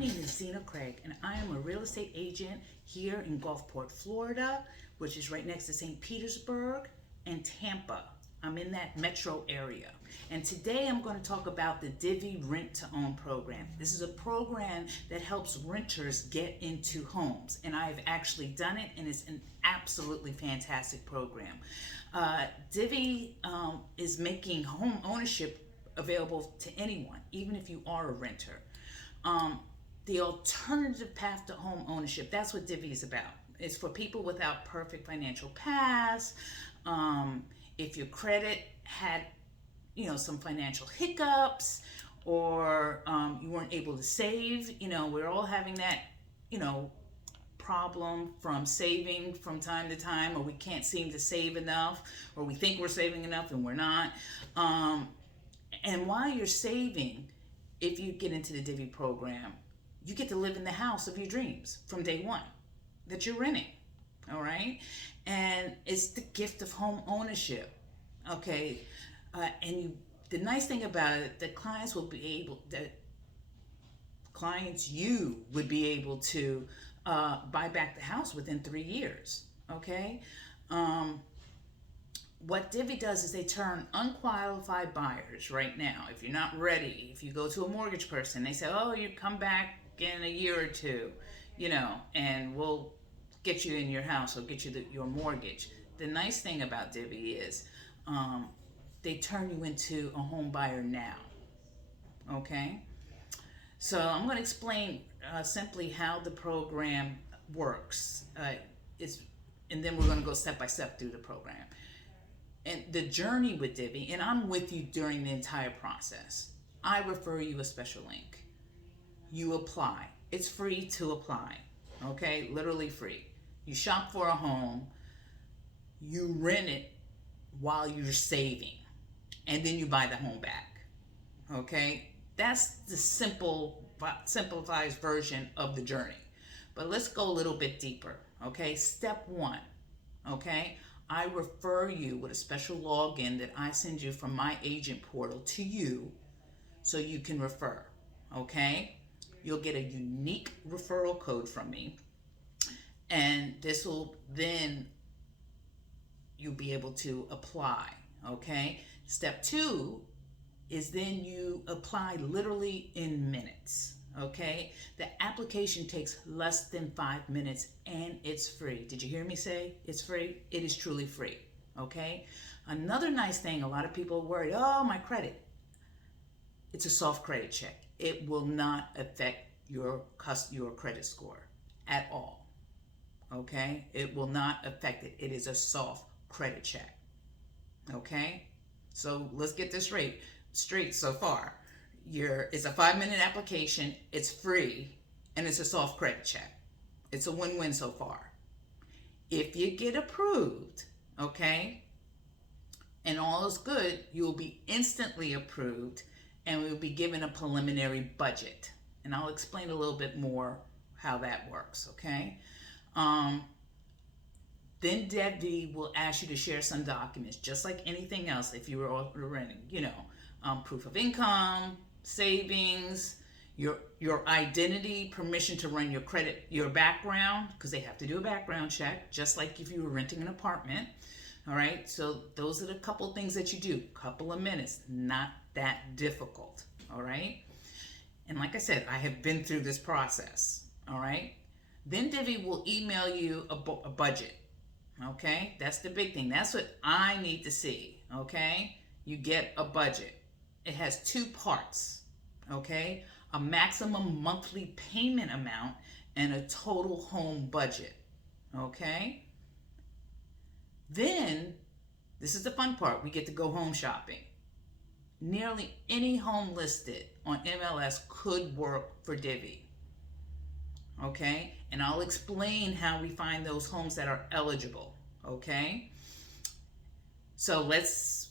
name is Zena Craig, and I am a real estate agent here in Gulfport, Florida, which is right next to St. Petersburg and Tampa. I'm in that metro area. And today I'm going to talk about the Divi Rent to Own program. This is a program that helps renters get into homes. And I've actually done it, and it's an absolutely fantastic program. Divi is making home ownership available to anyone, even if you are a renter. The alternative path to home ownership, that's what Divi is about. It's for people without perfect financial paths. If your credit had, some financial hiccups, or you weren't able to save, we're all having that, problem from saving from time to time, or we can't seem to save enough, or we think we're saving enough and we're not. And while you're saving, if you get into the Divi program, you get to live in the house of your dreams from day one that you're renting, all right? And it's the gift of home ownership, okay? The nice thing about it, you would be able to buy back the house within 3 years, okay? What Divi does is they turn unqualified buyers right now. If you're not ready, if you go to a mortgage person, they say, oh, you come back in a year or two, and we'll get you in your house or get you your mortgage. The nice thing about Divi is they turn you into a home buyer now, okay? So I'm going to explain simply how the program works. And then we're going to go step by step through the program. And the journey with Divi, and I'm with you during the entire process. I refer you a special link. You apply. It's free to apply, okay? Literally free. You shop for a home, you rent it while you're saving, and then you buy the home back, okay? That's the simplified version of the journey. But let's go a little bit deeper, okay? Step one, okay? I refer you with a special login that I send you from my agent portal to you so you can refer, okay? You'll get a unique referral code from me, and this will then you'll be able to apply, okay? Step two is then you apply literally in minutes, okay? The application takes less than 5 minutes, and it's free. Did you hear me say it's free? It is truly free, okay? Another nice thing, a lot of people are worried, oh, my credit. It's a soft credit check. It will not affect your credit score at all, okay? It will not affect it. It is a soft credit check, okay? So let's get this straight so far. It's a 5-minute application, it's free, and it's a soft credit check. It's a win-win so far. If you get approved, okay, and all is good, you'll be instantly approved, and we'll be given a preliminary budget. And I'll explain a little bit more how that works, okay? Then Divi will ask you to share some documents, just like anything else if you were renting, proof of income, savings, your identity, permission to run your credit, your background, because they have to do a background check, just like if you were renting an apartment. All right, so those are the couple things that you do, couple of minutes, not that difficult. All right, and like I said, I have been through this process. All right, then Divi will email you a budget. Okay, that's the big thing. That's what I need to see. Okay, you get a budget. It has 2 parts, okay? A maximum monthly payment amount and a total home budget, okay? Then, this is the fun part, we get to go home shopping. Nearly any home listed on MLS could work for Divi, okay? And I'll explain how we find those homes that are eligible, okay? So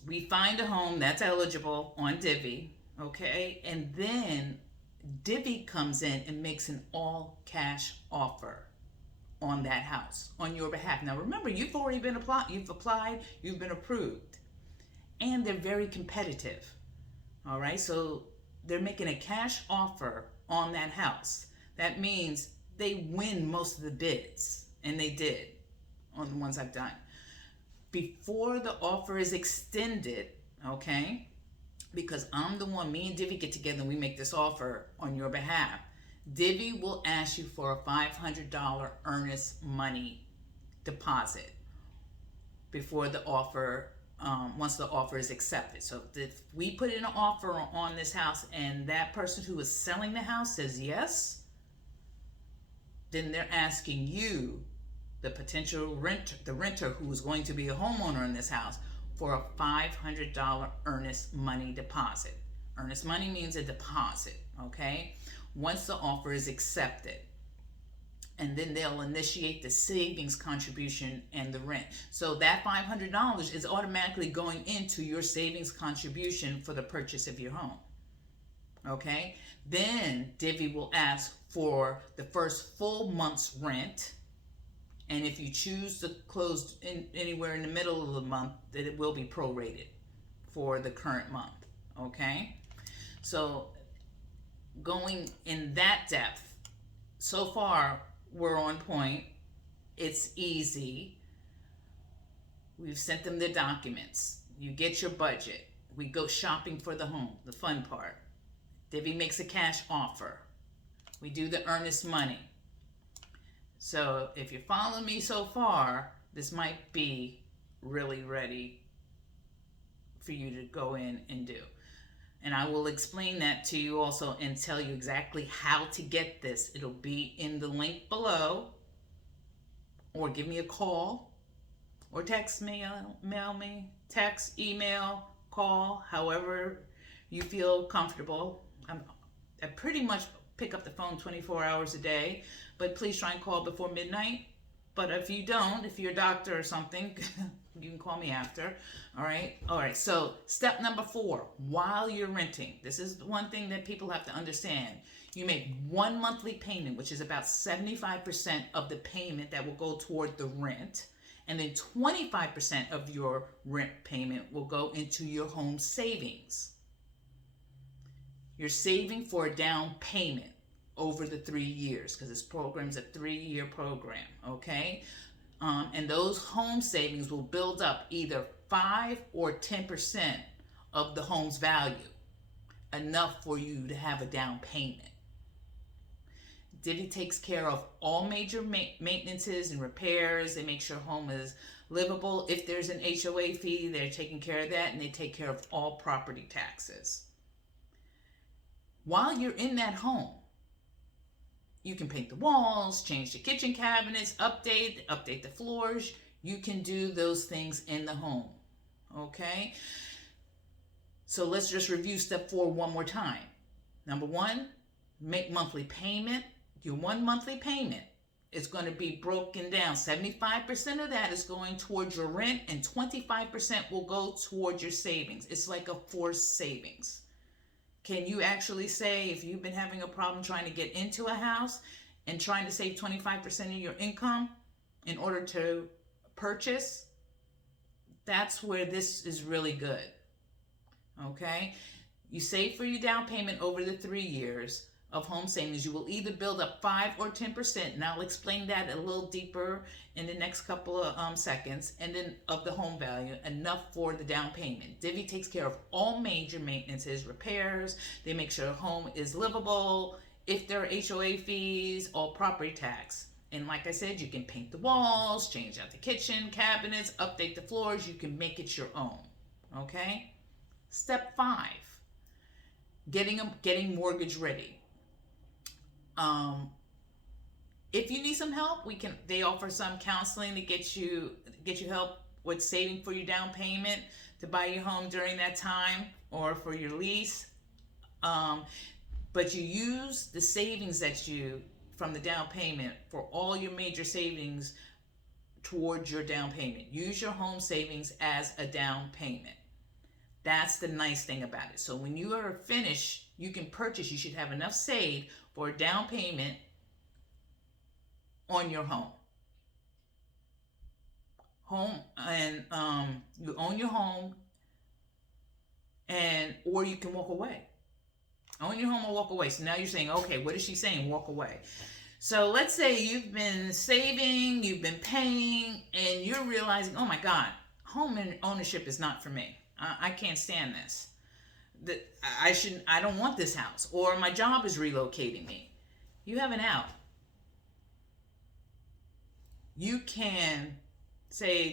we find a home that's eligible on Divi, okay? And then Divi comes in and makes an all-cash offer on that house on your behalf. Now remember, you've applied, you've been approved. And they're very competitive, all right? So they're making a cash offer on that house. That means they win most of the bids, and they did on the ones I've done. Before the offer is extended, okay, because I'm the one, me and Divi get together and we make this offer on your behalf. Divi will ask you for a $500 earnest money deposit before the offer, once the offer is accepted. So if we put in an offer on this house and that person who is selling the house says yes, then they're asking you, the potential renter, the renter who is going to be a homeowner in this house, for a $500 earnest money deposit. Earnest money means a deposit, okay? Once the offer is accepted. And then they'll initiate the savings contribution and the rent. So that $500 is automatically going into your savings contribution for the purchase of your home. Okay? Then Divi will ask for the first full month's rent. And if you choose to close anywhere in the middle of the month, that it will be prorated for the current month. Okay? So going in that depth, so far we're on point. It's easy. We've sent them the documents. You get your budget. We go shopping for the home, the fun part. Divi makes a cash offer. We do the earnest money. So if you're following me so far, this might be really ready for you to go in and do. And I will explain that to you also and tell you exactly how to get this. It'll be in the link below, or give me a call, or text me, mail me, text, email, call, however you feel comfortable. I pretty much pick up the phone 24 hours a day, but please try and call before midnight. But if you don't, if you're a doctor or something, you can call me after. All right. So step number 4, while you're renting, this is one thing that people have to understand. You make one monthly payment, which is about 75% of the payment that will go toward the rent. And then 25% of your rent payment will go into your home savings. You're saving for a down payment over the 3 years, because this program's a 3-year program, okay? And those home savings will build up either 5 or 10% of the home's value, enough for you to have a down payment. Divi takes care of all major maintenances and repairs. They make sure home is livable. If there's an HOA fee, they're taking care of that, and they take care of all property taxes. While you're in that home, you can paint the walls, change the kitchen cabinets, update the floors. You can do those things in the home, okay? So let's just review step 4 one more time. Number 1, make monthly payment. Your one monthly payment is going to be broken down. 75% of that is going towards your rent, and 25% will go towards your savings. It's like a forced savings. Can you actually say, if you've been having a problem trying to get into a house and trying to save 25% of your income in order to purchase? That's where this is really good. Okay? You save for your down payment over the 3 years of home savings. You will either build up 5 or 10%, and I'll explain that a little deeper in the next couple of seconds, and then of the home value, enough for the down payment. Divi takes care of all major maintenances, repairs. They make sure the home is livable. If there are HOA fees, all property tax. And like I said, you can paint the walls, change out the kitchen cabinets, update the floors. You can make it your own. Okay? Step 5, getting mortgage ready. If you need some help, they offer some counseling to get you help with saving for your down payment to buy your home during that time, or for your lease. But you use the savings from the down payment for all your major savings towards your down payment. Use your home savings as a down payment. That's the nice thing about it. So when you are finished, you can purchase. You should have enough saved for a down payment on your home. You own your home, or you can walk away. Own your home or walk away. So now you're saying, okay, what is she saying? Walk away. So let's say you've been saving, you've been paying, and you're realizing, oh my God, home ownership is not for me. I can't stand this. I don't want this house, or my job is relocating me. You have an out. You can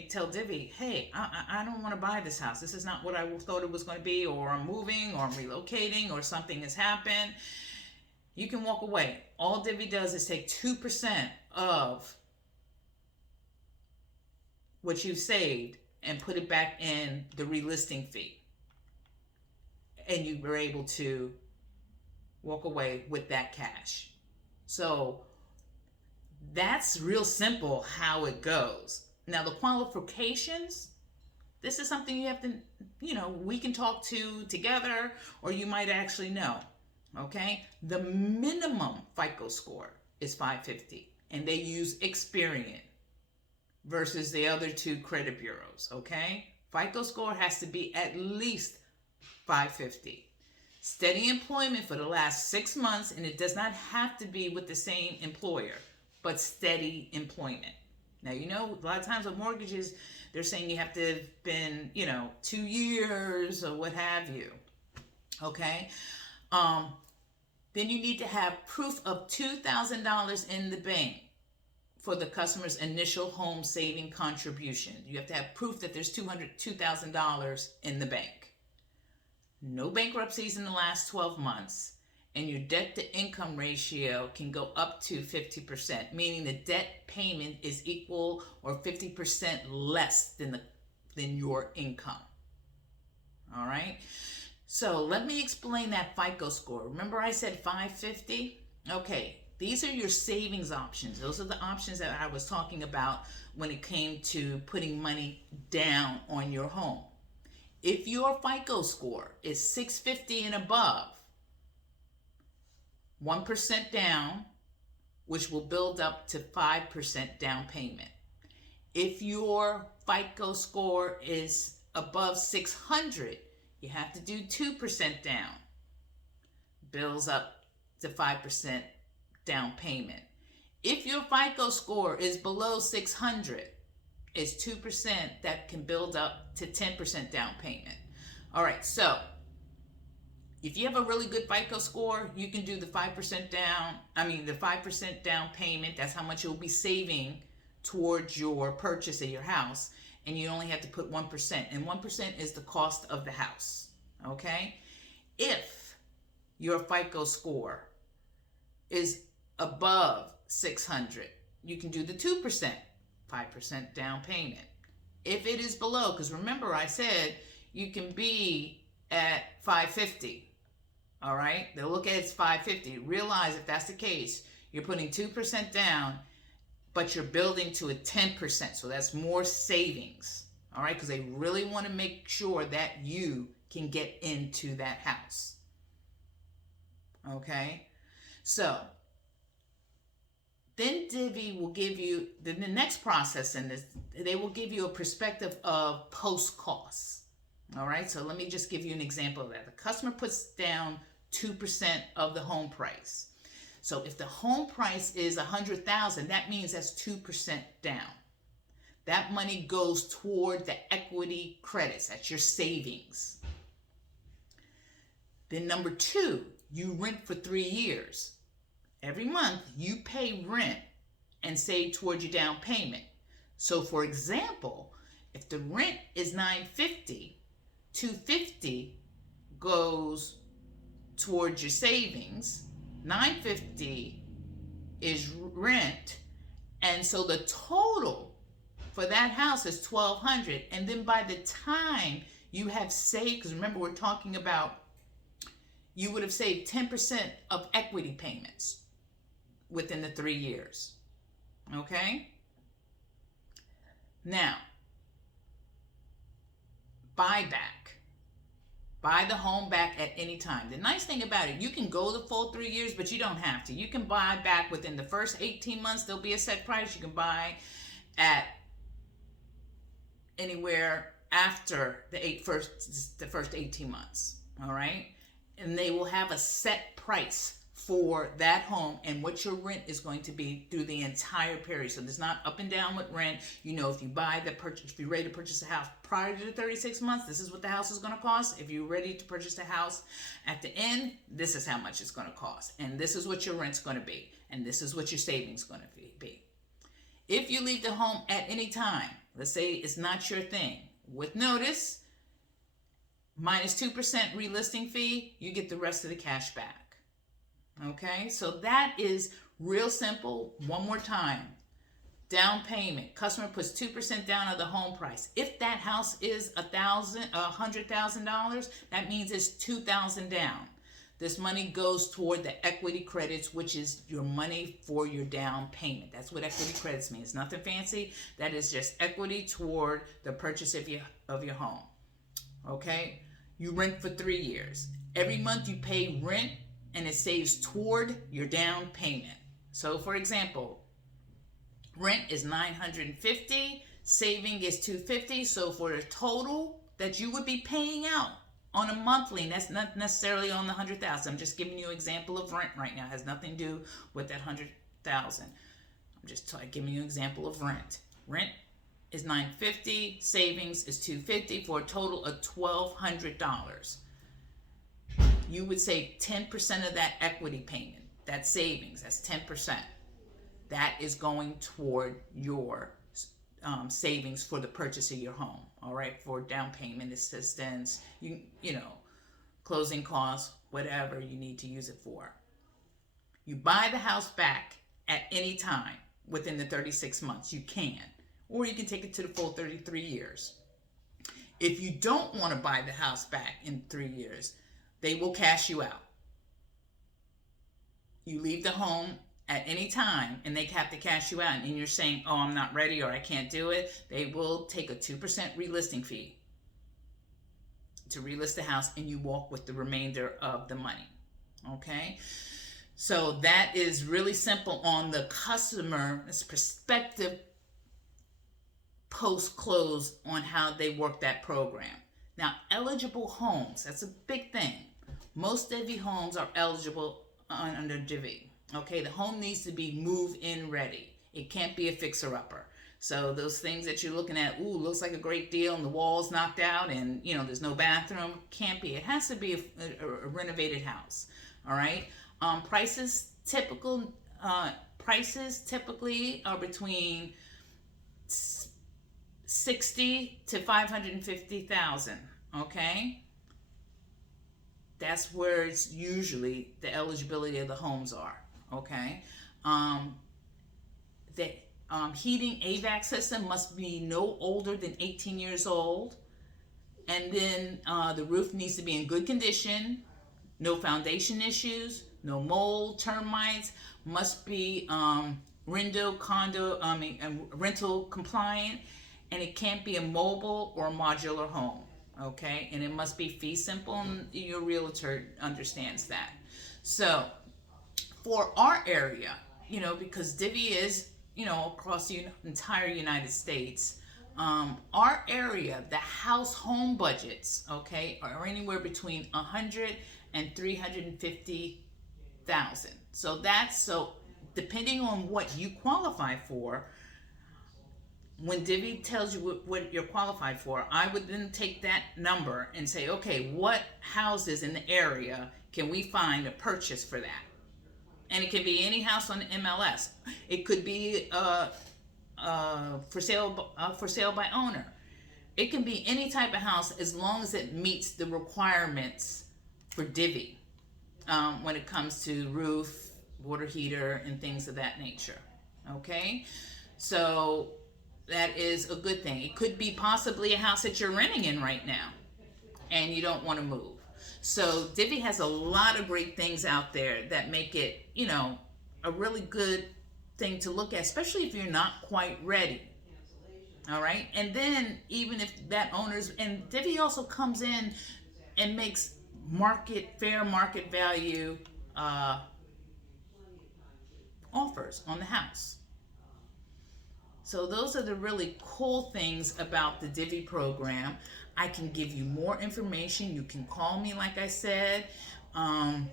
tell Divi, hey, I don't want to buy this house. This is not what I thought it was going to be, or I'm moving, or I'm relocating, or something has happened. You can walk away. All Divi does is take 2% of what you've saved and put it back in the relisting fee. And you were able to walk away with that cash. So that's real simple how it goes. Now the qualifications, this is something you have to, we can talk together, or you might actually know. Okay? The minimum FICO score is 550, and they use Experian versus the other two credit bureaus. Okay? FICO score has to be at least 550. Steady employment for the last 6 months, and it does not have to be with the same employer, but steady employment. Now, a lot of times with mortgages, they're saying you have to have been, 2 years or what have you. Okay? Then you need to have proof of $2,000 in the bank for the customer's initial home saving contribution. You have to have proof that there's $2,000 in the bank. No bankruptcies in the last 12 months, and your debt to income ratio can go up to 50%, meaning the debt payment is equal or 50% less than your income. All right? So let me explain that FICO score. Remember I said 550? Okay, these are your savings options. Those are the options that I was talking about when it came to putting money down on your home. If your FICO score is 650 and above, 1% down, which will build up to 5% down payment. If your FICO score is above 600, you have to do 2% down. Builds up to 5% down payment. If your FICO score is below 600, it's 2% that can build up to 10% down payment. All right, so if you have a really good FICO score, you can do the 5% down payment. That's how much you'll be saving towards your purchase of your house. And you only have to put 1%. And 1% is the cost of the house. Okay? If your FICO score is above 600, you can do the 2%, 5% down payment. If it is below, because remember I said you can be at 550. All right? They'll look at it's 550. Realize if that's the case, you're putting 2% down, but you're building to a 10%. So that's more savings. All right? Because they really want to make sure that you can get into that house. Okay? So then Divi will give you, the next process in this, they will give you a perspective of post costs. All right? So let me just give you an example of that. The customer puts down 2% of the home price. So if the home price is $100,000, that means that's 2% down. That money goes toward the equity credits. That's your savings. Then number 2, you rent for 3 years. Every month you pay rent and save towards your down payment. So for example, if the rent is $950, $250 goes towards your savings, $950 is rent, and so the total for that house is $1,200. And then by the time you have saved, because remember we're talking about, you would have saved 10% of equity payments within the 3 years. Okay? Now, buyback. Buy the home back at any time. The nice thing about it, you can go the full 3 years, but you don't have to. You can buy back within the first 18 months. There'll be a set price. You can buy at anywhere after the first 18 months. All right? and they will have a set price for that home and what your rent is going to be through the entire period. So there's not up and down with rent. You know, if you're ready to purchase a house prior to the 36 months, this is what the house is going to cost. If you're ready to purchase a house at the end, this is how much it's going to cost. And this is what your rent's going to be. And this is what your savings going to be. If you leave the home at any time, let's say it's not your thing, with notice, minus 2% relisting fee, you get the rest of the cash back. Okay, so that is real simple. One more time. Down payment. Customer puts 2% down of the home price. If that house is $100,000, that means it's $2,000 down. This money goes toward the equity credits, which is your money for your down payment. That's what equity credits means. Nothing fancy. That is just equity toward the purchase of your home. Okay? You rent for 3 years. Every month you pay rent, and it saves toward your down payment. So for example, rent is $950, saving is $250. So for the total that you would be paying out on a monthly, and that's not necessarily on the $100,000. I'm just giving you an example of rent right now. It has nothing to do with that $100,000. I'm just giving you an example of rent. Rent is $950, savings is $250 for a total of $1,200. You would save 10% of that equity payment, that savings, that's 10%. That is going toward your savings for the purchase of your home, all right, for down payment assistance, you know, closing costs, whatever you need to use it for. You buy the house back at any time within the 36 months, you can, or you can take it to the full 33 years. If you don't want to buy the house back in 3 years, they will cash you out. You leave the home at any time and they have to cash you out, and you're saying, oh, I'm not ready or I can't do it, they will take a 2% relisting fee to relist the house, and you walk with the remainder of the money. Okay? So that is really simple on the customer's perspective post-close on how they work that program. Now, eligible homes, that's a big thing. Most Divvy homes are eligible under Divi. Okay, the home needs to be move-in ready. It can't be a fixer-upper. So those things that you're looking at, ooh, looks like a great deal, and the wall's knocked out, and you know there's no bathroom. Can't be. It has to be a renovated house. All right. Prices typically are between $60,000 to $550,000. Okay, that's where it's usually the eligibility of the homes are. Okay, the heating HVAC system must be no older than 18 years old, and then the roof needs to be in good condition, no foundation issues, no mold, termites, must be rental compliant, and it can't be a mobile or a modular home. Okay, and it must be fee simple, and your realtor understands that. So for our area, you know, because Divi is, you know, across the entire United States, our area, the house home budgets, okay, are anywhere between $100,000 and $350,000. So depending on what you qualify for, when Divi tells you what you're qualified for, I would then take that number and say, okay, what houses in the area can we find a purchase for that? And it can be any house on the MLS. It could be for sale by owner. It can be any type of house as long as it meets the requirements for Divi when it comes to roof, water heater, and things of that nature. Okay, so that is a good thing. It could be possibly a house that you're renting in right now and you don't want to move. So Divi has a lot of great things out there that make it, you know, a really good thing to look at, especially if you're not quite ready. All right. And then even if that owner's, and Divi also comes in and makes fair market value offers on the house. So those are the really cool things about the Divi program. I can give you more information. You can call me, like I said. Um,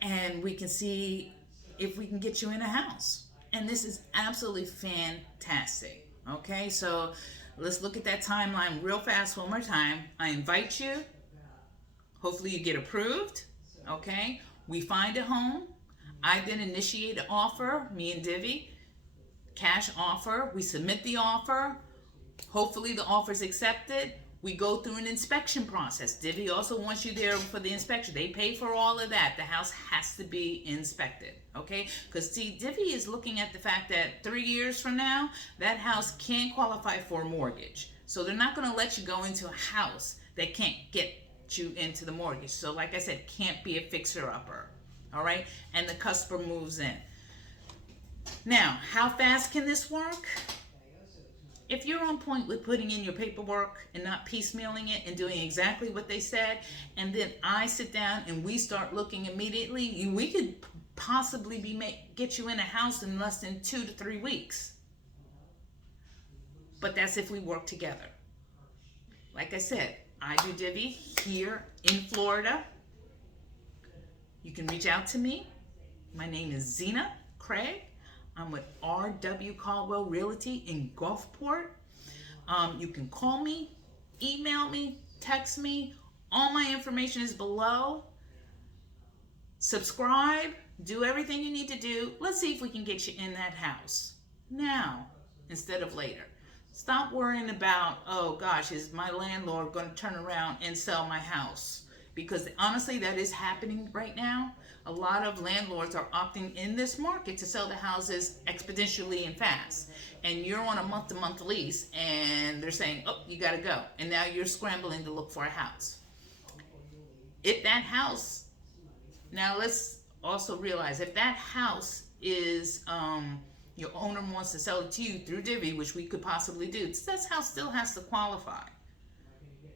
and we can see if we can get you in a house. And this is absolutely fantastic. Okay, so let's look at that timeline real fast one more time. I invite you. Hopefully, you get approved. Okay, we find a home. I then initiate an offer, me and Divi, cash offer. We submit the offer. Hopefully, the offer is accepted. We go through an inspection process. Divi also wants you there for the inspection. They pay for all of that. The house has to be inspected, okay? Because, see, Divi is looking at the fact that 3 years from now, that house can't qualify for a mortgage. So they're not going to let you go into a house that can't get you into the mortgage. So, like I said, can't be a fixer-upper, all right? And the customer moves in. Now, how fast can this work? If you're on point with putting in your paperwork and not piecemealing it and doing exactly what they said, and then I sit down and we start looking immediately, we could possibly get you in a house in less than 2 to 3 weeks. But that's if we work together. Like I said, I do Divi here in Florida. You can reach out to me. My name is Zena Craig. I'm with R.W. Caldwell Realty in Gulfport. You can call me, email me, text me. All my information is below. Subscribe. Do everything you need to do. Let's see if we can get you in that house now instead of later. Stop worrying about, oh gosh, is my landlord going to turn around and sell my house? Because honestly, that is happening right now. A lot of landlords are opting in this market to sell the houses exponentially and fast. And you're on a month-to-month lease, and they're saying, oh, you got to go. And now you're scrambling to look for a house. If that house, now let's also realize, if that house is, your owner wants to sell it to you through Divi, which we could possibly do, this house still has to qualify.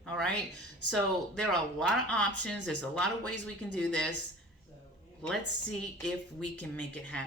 All right? So there are a lot of options. There's a lot of ways we can do this. Let's see if we can make it happen.